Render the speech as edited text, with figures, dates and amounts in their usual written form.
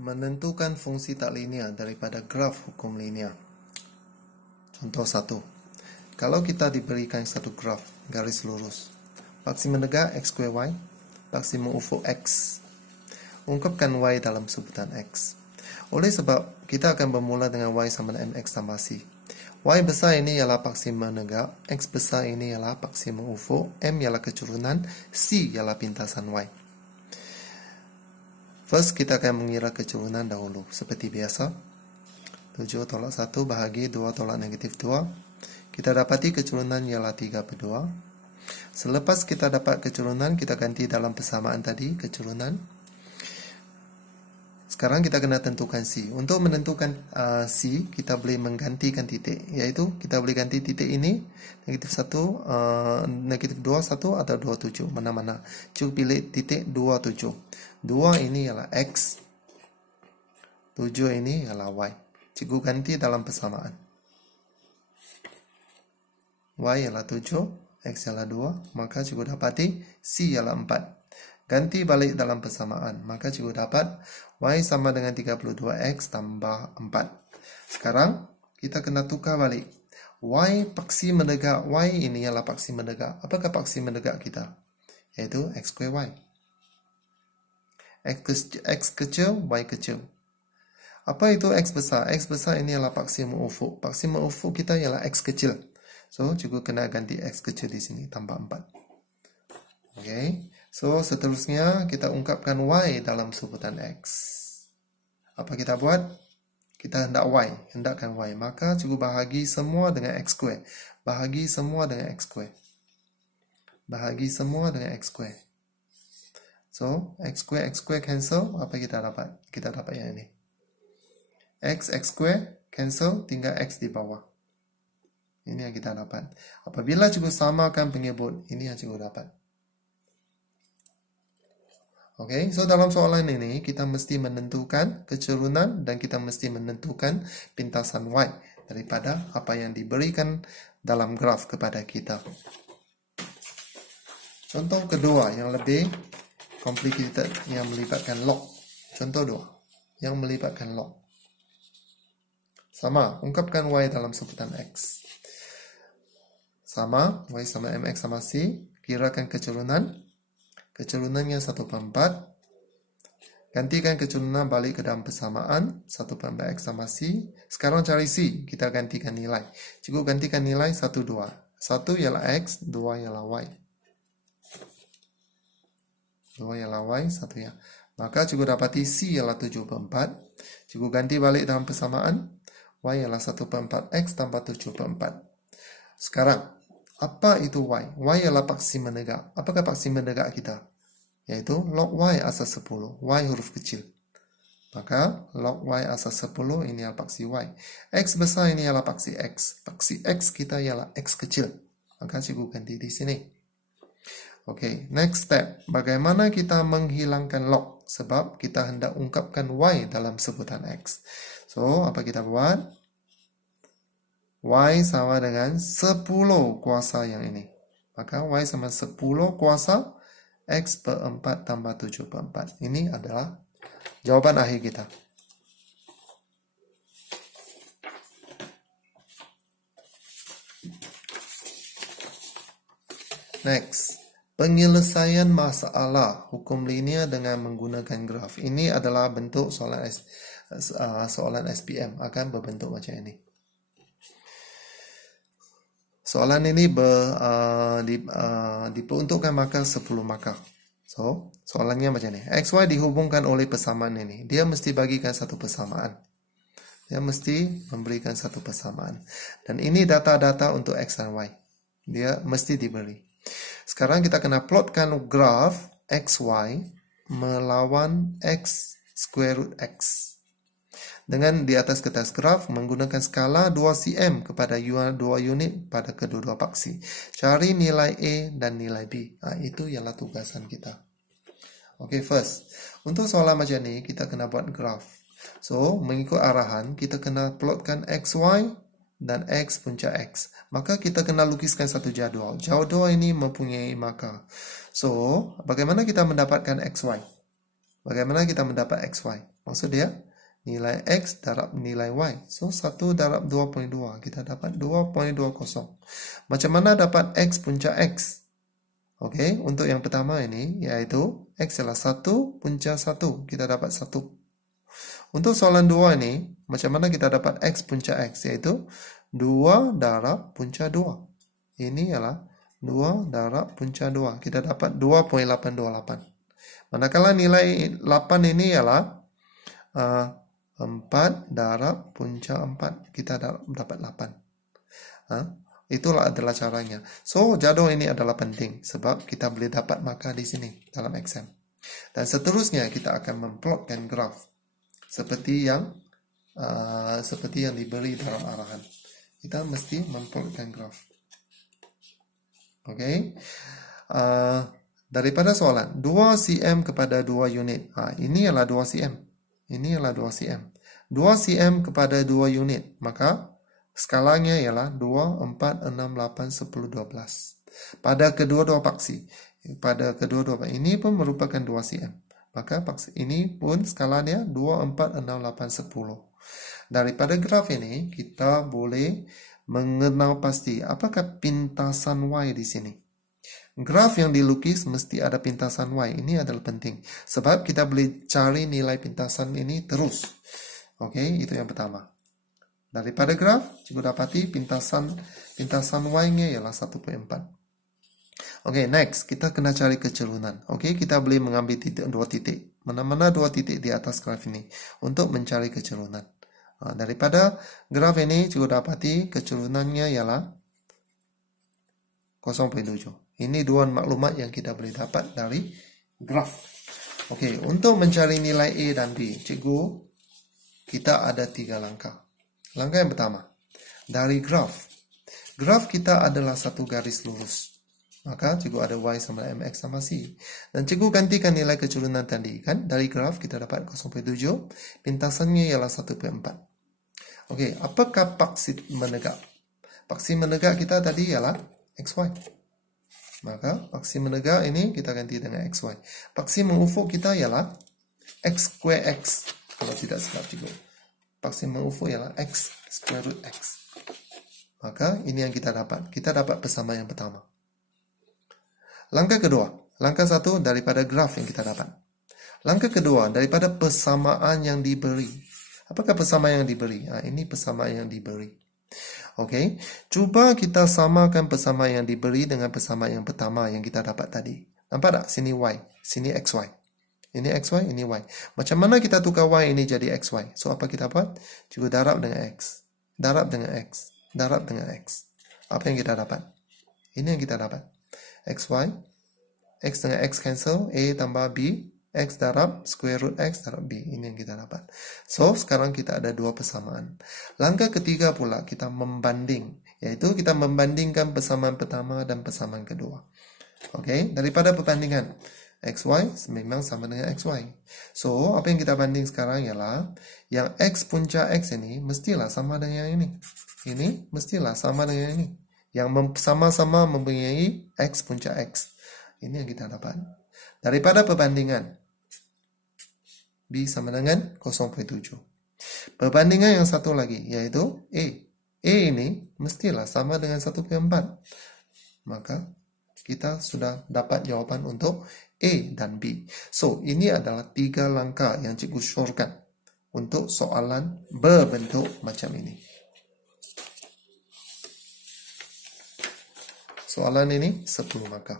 Menentukan fungsi tak linear daripada graf hukum linear. Contoh 1. Kalau kita diberikan satu graf garis lurus, paksi menegak x square y, paksi mengufuk x. Ungkapkan y dalam sebutan x. Oleh sebab kita akan bermula dengan y sama dengan mx tambah c. Y besar ini ialah paksi menegak, x besar ini ialah paksi mengufuk, m ialah keturunan, c ialah pintasan y. First, kita akan mengira keturunan dahulu. Seperti biasa, 7 tolak 1 bahagi 2 tolak negatif 2. Kita dapati keturunan ialah 3/2. Selepas kita dapat keturunan, kita ganti dalam persamaan tadi, keturunan. Sekarang kita kena tentukan C. Untuk menentukan C, kita boleh menggantikan titik. Iaitu, kita boleh ganti titik ini, negatif 1, negatif 2, 1 atau 27. Mana-mana. Cuba pilih titik 27. 2 ini ialah X. 7 ini ialah Y. Cikgu ganti dalam persamaan. Y ialah 7, X ialah 2. Maka cikgu dapati C ialah 4. Ganti balik dalam persamaan. Maka cikgu dapat Y sama dengan 32X tambah 4. Sekarang, kita kena tukar balik. Y paksi menegak Y ini ialah paksi menegak. Apakah paksi menegak kita? Iaitu X square Y. X kecil, Y kecil. Apa itu X besar? X besar ini adalah paksi mengufuk. Paksi mengufuk kita ialah X kecil. So, cikgu kena ganti X kecil di sini, tambah 4. Okay. So, seterusnya kita ungkapkan Y dalam sebutan X. Apa kita buat? Kita hendak Y, hendakkan Y. Maka cikgu bahagi semua dengan X square. Bahagi semua dengan X square. Bahagi semua dengan X square. So, X square cancel. Apa kita dapat? Kita dapat yang ini. X square cancel, tinggal X di bawah. Ini yang kita dapat. Apabila cikgu samakan penyebut, ini yang cikgu dapat. Okay, so dalam soalan ini, kita mesti menentukan keturunan dan kita mesti menentukan pintasan Y daripada apa yang diberikan dalam graf kepada kita. Contoh kedua yang lebih complicated yang melibatkan log. Contoh 2 yang melibatkan log. Sama, ungkapkan Y dalam sebutan X. Sama, Y sama MX sama C. Kirakan keturunan. Keturunannya 1/4. Gantikan keturunan balik ke dalam persamaan. 1/4 X sama C. Sekarang cari C. Kita gantikan nilai. Cikgu gantikan nilai 1, 2. 1 ialah X, 2 ialah Y. 2 ialah Y, 1 ya. Maka cikgu dapati C ialah 7/4. Cikgu ganti balik dalam persamaan. Y ialah 1/4 X tambah 7/4. Sekarang, apa itu Y? Y ialah paksi menegak. Apakah paksi menegak kita? Yaitu log Y asal 10. Y huruf kecil. Maka log Y asal 10 ini adalah paksi Y. X besar ini adalah paksi X. Paksi X kita ialah X kecil. Maka cikgu ganti di sini. Oke, next step. Bagaimana kita menghilangkan log? Sebab kita hendak ungkapkan Y dalam sebutan X. So, apa kita buat? Y sama dengan 10 kuasa yang ini. Maka Y sama 10 kuasa X per 4 tambah 7/4. Ini adalah jawaban akhir kita. Next. Penyelesaian masalah hukum linear dengan menggunakan graf. Ini adalah bentuk soalan SPM. Akan berbentuk macam ini. Soalan ini diperuntukkan markah 10 markah. So, soalannya macam ni. XY dihubungkan oleh persamaan ini. Dia mesti bagikan satu persamaan. Dia mesti memberikan satu persamaan. Dan ini data-data untuk X dan Y. Dia mesti diberi. Sekarang kita kena plotkan graf XY melawan X square root X. Dengan di atas kertas graf menggunakan skala 2 cm kepada 2 unit pada kedua-dua paksi. Cari nilai A dan nilai B. Itu ialah tugasan kita. Okay, first. Untuk soalan macam ni, kita kena buat graf. So, mengikut arahan, kita kena plotkan XY dan X puncak X. Maka kita kena lukiskan satu jadual. Jadual ini mempunyai markah. So, bagaimana kita mendapatkan XY? Bagaimana kita mendapat XY? Maksud dia, nilai X darab nilai Y. So, 1 darab 2.2. Kita dapat 2.20. Macam mana dapat X punca X? Oke, untuk yang pertama ini, yaitu X adalah 1 punca 1. Kita dapat 1. Untuk soalan 2 ini, macam mana kita dapat X punca X? Yaitu 2 darab punca 2. Ini adalah 2 darab punca 2. Kita dapat 2.828. Manakala nilai 8 ini ialah 4 darab punca 4. Kita dapat 8. Itulah adalah caranya. So, jadual ini adalah penting sebab kita boleh dapat markah di sini dalam exam. Dan seterusnya kita akan memplotkan graf seperti yang diberi dalam arahan. Kita mesti memplotkan graf. Oke. Daripada soalan 2 cm kepada 2 unit. Ini adalah 2 cm. Ini adalah 2 cm. 2 cm kepada 2 unit. Maka skalanya ialah 2, 4, 6, 8, 10, 12. Pada kedua-dua paksi. Pada kedua-dua paksi. Ini pun merupakan 2 cm. Maka paksi ini pun skalanya 2, 4, 6, 8, 10. Daripada graf ini, kita boleh mengenal pasti apakah pintasan Y di sini. Graf yang dilukis mesti ada pintasan Y. Ini adalah penting. Sebab kita boleh cari nilai pintasan ini terus. Oke, itu yang pertama. Daripada graf, cikgu dapati pintasan Y-nya ialah 1.4. Oke, next. Kita kena cari kecerunan. Oke, kita boleh mengambil dua titik. Mana-mana 2 titik di atas graf ini. Untuk mencari kecerunan. Daripada graf ini, cikgu dapati kecerunannya ialah 0.7. Ini 2 maklumat yang kita boleh dapat dari graf. Oke, untuk mencari nilai A dan B, cikgu, kita ada 3 langkah. Langkah yang pertama, dari graf. Graf kita adalah satu garis lurus. Maka cikgu ada Y sama MX sama C. Dan cikgu gantikan nilai kecerunan tadi. Kan dari graf kita dapat 0.7. Pintasannya ialah 1.4. Oke, apakah paksi menegak? Paksi menegak kita tadi ialah XY. Maka paksi menegak ini kita ganti dengan XY. Paksi mengufuk kita ialah X square X. Kalau tidak silap cikgu. Paksi mengufuk ialah X square root X. Maka ini yang kita dapat. Kita dapat persamaan yang pertama. Langkah kedua. Langkah 1 daripada graf yang kita dapat. Langkah kedua daripada persamaan yang diberi. Apakah persamaan yang diberi? Ini persamaan yang diberi. Oke, cuba kita samakan persamaan yang diberi dengan persamaan yang pertama yang kita dapat tadi. Nampak tak? Sini Y, sini XY. Ini XY, ini Y. Macam mana kita tukar Y ini jadi XY? So, apa kita buat? Cikgu darab dengan X. Darab dengan X. Darab dengan X. Apa yang kita dapat? Ini yang kita dapat. XY. X dengan X cancel. A tambah B. X darab square root X darab B. Ini yang kita dapat. So, sekarang kita ada 2 persamaan. Langkah ketiga pula kita membanding. Yaitu kita membandingkan persamaan pertama dan persamaan kedua. Oke, daripada perbandingan. XY memang sama dengan XY. So, apa yang kita banding sekarang ialah yang X punca X ini mestilah sama dengan yang ini. Ini mestilah sama dengan ini. Yang sama-sama mempunyai X punca X. Ini yang kita dapat. Daripada perbandingan. B sama dengan 0.7. Perbandingan yang satu lagi, yaitu A. A ini mestilah sama dengan 1.4. Maka, kita sudah dapat jawapan untuk A dan B. So, ini adalah 3 langkah yang cikgu syorkan untuk soalan berbentuk macam ini. Soalan ini 10 markah.